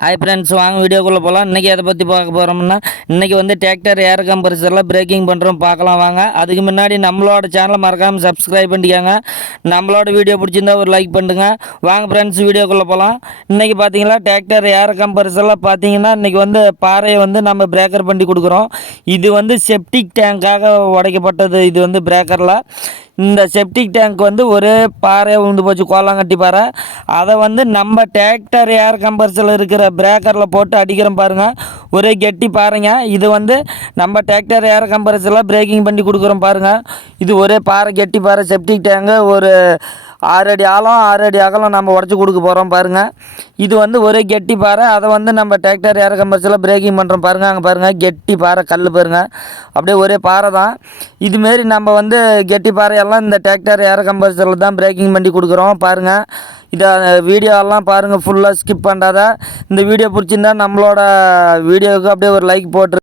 Hi friends, வாங்க வீடியோக்குள்ளே போகலாம். இன்றைக்கி எதை பற்றி பார்க்க போகிறோம்னா, இன்றைக்கி வந்து டிராக்டர் ஏர் கம்ப்ரஸரில் பிரேக்கிங் பண்ணுறோம், பார்க்கலாம் வாங்க. அதுக்கு முன்னாடி நம்மளோட சேனலை மறக்காமல் சப்ஸ்கிரைப் பண்ணிக்கோங்க. நம்மளோட வீடியோ பிடிச்சிருந்தா ஒரு லைக் பண்ணுங்க. வாங்க ஃப்ரெண்ட்ஸ், வீடியோக்குள்ளே போகலாம். இன்றைக்கி பார்த்தீங்கன்னா டிராக்டர் ஏர் கம்ப்ரஸரில் பார்த்தீங்கன்னா இன்றைக்கி வந்து பாறையை வந்து நம்ம பிரேக்கர் பண்ணி கொடுக்குறோம். இது வந்து செப்டிக் டேங்காக உடைக்கப்பட்டது. இது வந்து பிரேக்கரில் இந்த செப்டிக் டேங்க் வந்து ஒரே பாறையை உழுந்து போச்சு, கோலாங்கட்டி பாறை. அதை வந்து நம்ம டிராக்டர் ஏர் கம்ப்ரஸரில் இருக்கிற பிரேக்கரில் போட்டு அடிக்கிறோம் பாருங்கள், ஒரே கெட்டி பாருங்க. இது வந்து நம்ம டிராக்டர் ஏர் கம்ப்ரஸரில் பிரேக்கிங் பண்ணி கொடுக்குறோம் பாருங்கள். இது ஒரே பாறை, கெட்டி பாறை. செப்டிக் டேங்கு ஒரு 6 அடி ஆழம் 6 அடி அகலம் நம்ம உடச்சி கொடுக்க போகிறோம் பாருங்கள். இது வந்து ஒரே கெட்டி பாறை. அதை வந்து நம்ம டிராக்டர் ஏர் கம்ப்ரஸரில் பிரேக்கிங் பண்ணுறோம் பாருங்கள். அங்கே பாருங்கள், கெட்டி பாறை கல் பாருங்கள், அப்படியே ஒரே பாறை தான். இதுமாரி நம்ம வந்து கெட்டி பாறையெல்லாம் இந்த டிராக்டர் ஏர் கம்ப்ரஸரில் தான் பிரேக்கிங் பண்ணி கொடுக்குறோம் பாருங்கள். இதை வீடியோலாம் பாருங்கள், ஃபுல்லாக ஸ்கிப் பண்ணாத. இந்த வீடியோ பிடிச்சிருந்தா நம்மளோட வீடியோவுக்கு அப்படியே ஒரு லைக் போட்டு